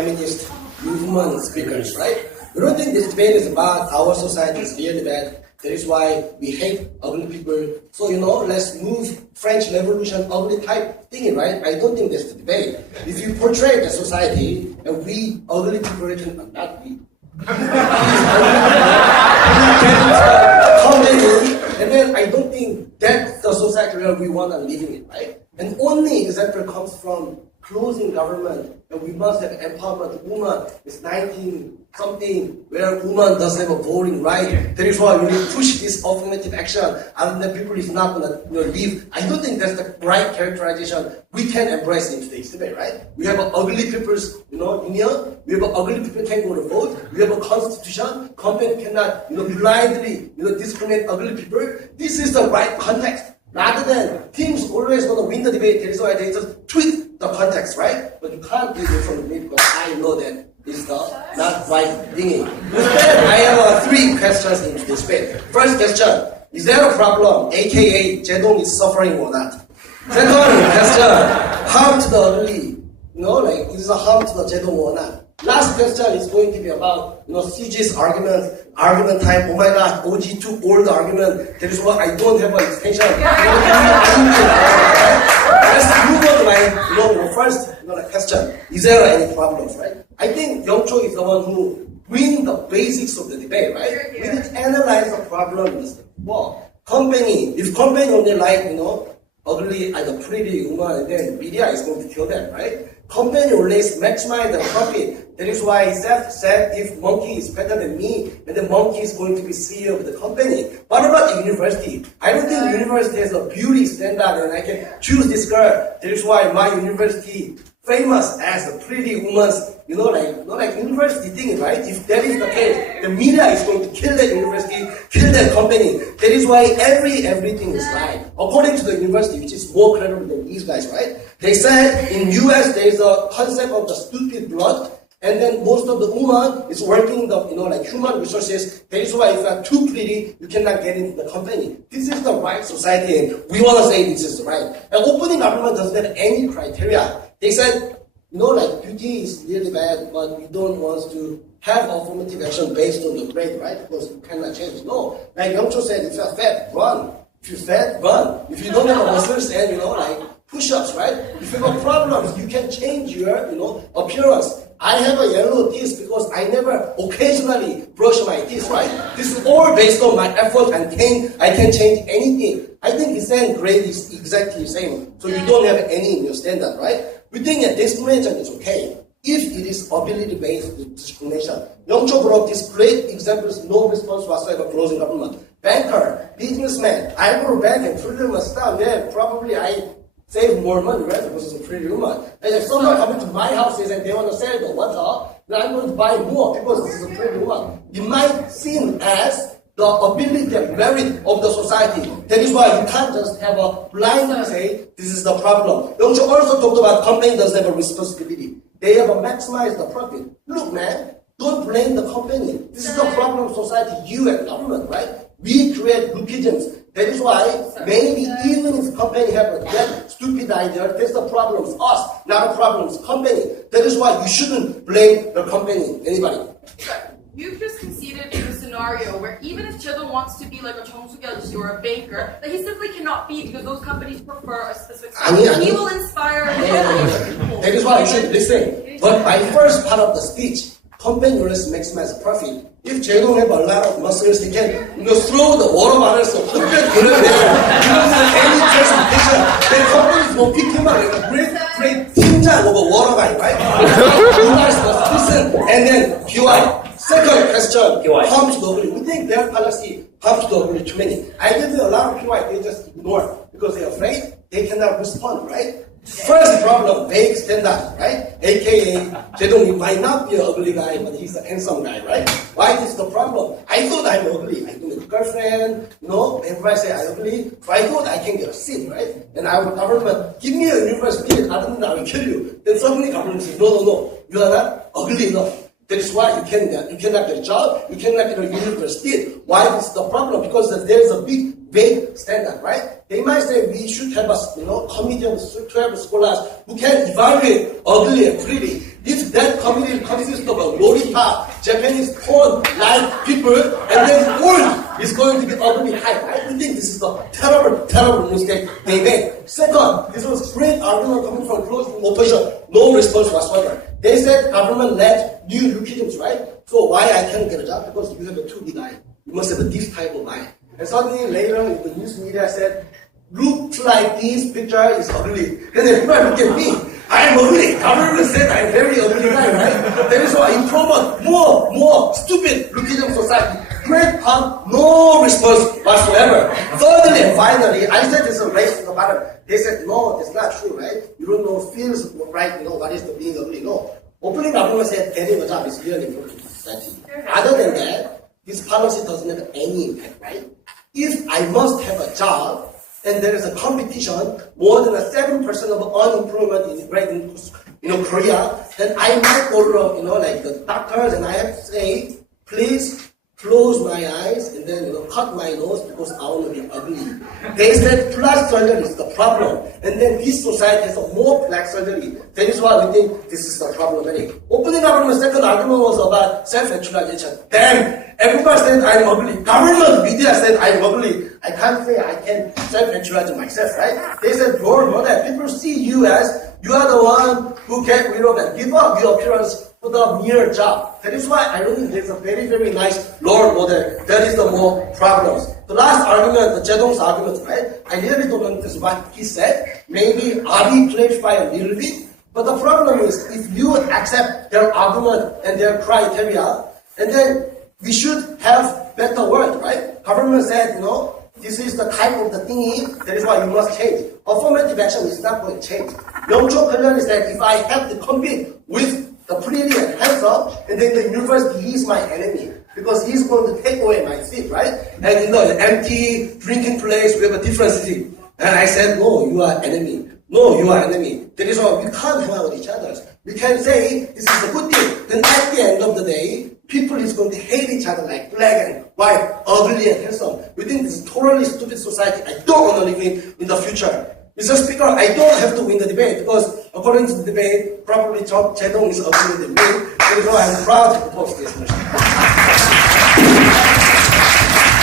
feminist movement speakers, right? We don't think this debate is about our society is really bad. That is why we hate ugly people. So, let's move French Revolution ugly type thingy, right? I don't think that's the debate. If you portray the society and we ugly people, not we. And then I don't think that's the society where we want to live in it, right? And only example comes from closing government, and we must have empowerment. Woman is 19 something where woman doesn't have a voting right. That is why we need to push this affirmative action. And then people is not gonna leave. I don't think that's the right characterization. We can embrace in today's debate, right? We have an ugly people's union. We have an ugly people can go to vote. We have a constitution. Company cannot blindly discriminate ugly people. This is the right context. Rather than teams always want to win the debate, that is why they just tweak the context, right? But you can't do it from me because I know that it's the not right thingy. Instead, I have 3 questions in this debate. First question, is there a problem, aka Jeong is suffering or not? Second question, harm to the ugly, is it a harm to the Jeong or not? Last question is going to be about, CG's argument time. Oh my God, OG too old argument. That is why I don't have an extension. Let's move on to my, first, question. Is there any problems, right? I think Youngcho is the one who brings the basics of the debate, right? We need to analyze the problem. Well, if company only like, ugly and a pretty woman, and then media is going to kill them, right? Company always maximize the profit. That is why Seth said if monkey is better than me, and the monkey is going to be CEO of the company. What about the university? I don't think university has a beauty standard and I can choose this girl. That is why my university famous as a pretty woman's, like university thing, right? If that is the case, the media is going to kill that university, kill that company. That is why everything is right. According to the university, which is more credible than these guys, right? They said in US there is a concept of the stupid blood, and then most of the woman is working the, like human resources. That is why if you are too pretty, you cannot get into the company. This is the right society, and we want to say this is right. And opening government doesn't have any criteria. They said, like beauty is really bad, but we don't want to have affirmative action based on the grade, right? Because you cannot change. No, like Youngcho said, if you're fat, run. If you're fat, run. If you don't have muscles and, like push-ups, right? If you have problems, you can change your, appearance. I have a yellow teeth because I never occasionally brush my teeth, right? This is all based on my effort and pain. I can change anything. I think the same grade is exactly the same. So you don't have any in your standard, right? We think that discrimination is okay if it is ability-based discrimination. Youngcho brought this great examples, no response whatsoever, closing government. Banker, businessman, I go to bank and put them a stuff there. Probably I save more money, right? Because it's a pretty woman. And if someone coming to my house and they want to sell the water, then I'm going to buy more because this is a pretty woman. It might seem as the ability and merit of the society. That is why you can't just have a blind say, this is the problem. Youngcho also talked about company doesn't have a responsibility. They have to maximize the profit. Look, man, don't blame the company. This is the problem of society, you and government, right? We create leakages. That is why maybe even if company have a that stupid idea, that's the problem of us, not a problem of company. That is why you shouldn't blame the company, anybody. You've just conceded in a scenario where even if Jeong wants to be like a Jeong or a banker, that he simply cannot be because those companies prefer a specific style. He will inspire people. That is why you should listen. But by first part of the speech, company will maximize profit. If Jeong have a lot of muscles, he can throw the water bottles of 100 km. He doesn't have any transportation. The companies will pick him up like a great 팀장 of a water line, right? You guys must listen. And then QI. Second question, harm to the ugly. We think their policy harm to the ugly too many. I give you a lot of QI, they just ignore because they're afraid they cannot respond, right? First problem, vague standard, right? AKA, Jeong might not be an ugly guy, but he's a handsome guy, right? Why is the problem? I thought I'm ugly. I don't have a girlfriend, everybody say I'm ugly. So I thought I can get a seat, right? And our government, give me a university, other than I will kill you. Then suddenly government says, no, you are not ugly enough. That is why you cannot get a job, you cannot get a university. Why is the problem? Because there's a big, vague standard, right? They might say we should have a committee of 12 scholars who can evaluate ugly and pretty. If that committee will consist of a lolita, Japanese porn, like people, and then all is going to be ugly high. I think this is the terrible mistake they made. Second, this was great argument coming from close opposition, no response whatsoever. They said government let new Euijoons, right? So why I can't get a job? Because you have a 2D eye. You must have this type of eye. And suddenly later the news media said, looks like this picture is ugly. And then people look at me. I'm ugly. Government said I'm very ugly guy, right? That is why I promote more stupid Euijoon society. Great harm, no response whatsoever. Thirdly and finally, I said this is a race to the bottom. They said, no, it's not true, right? You don't know feels right, what is the being ugly, no. Opening government said getting a job is really important to society. Other than that, this policy doesn't have any impact, right? If I must have a job, and there is a competition, more than 7% of unemployment in Korea, then I might order, like the doctors, and I have to say, please close my eyes and then cut my nose because I want to be ugly. They said plastic surgery is the problem, and then this society has a more plastic surgery. That is why we think this is the problematic. Opening government second argument was about self-actualization. Damn, everybody said I'm ugly. Government media said I'm ugly. I can't say I can self-actualize myself, right? They said role model. People see you as you are the one who get rid of and give up your appearance for the mere job. That is why I don't think there's a very, very nice role model. That is the more problems. The last argument, the Jeong's argument, right? I really don't understand what he said. Maybe Abi clarify a little bit. But the problem is, if you accept their argument and their criteria, and then we should have better world, right? Government said, this is the type of the thingy, that is why you must change. Affirmative action is not going to change. Youngcho Lee said, if I have to compete with the pretty and handsome, and then the university, he is my enemy. Because he's going to take away my seat, right? And in the empty drinking place, we have a different seat. And I said, no, you are enemy. No, you are enemy. That is why we can't hang out with each other. We can say, this is a good thing. Then at the end of the day, people is going to hate each other like black and white, ugly and handsome. We think this is totally stupid society. I don't want to live in the future. Mr. Speaker, I don't have to win the debate because according to the debate, probably Jeong is ugly in the debate. That is why I'm proud to propose this motion.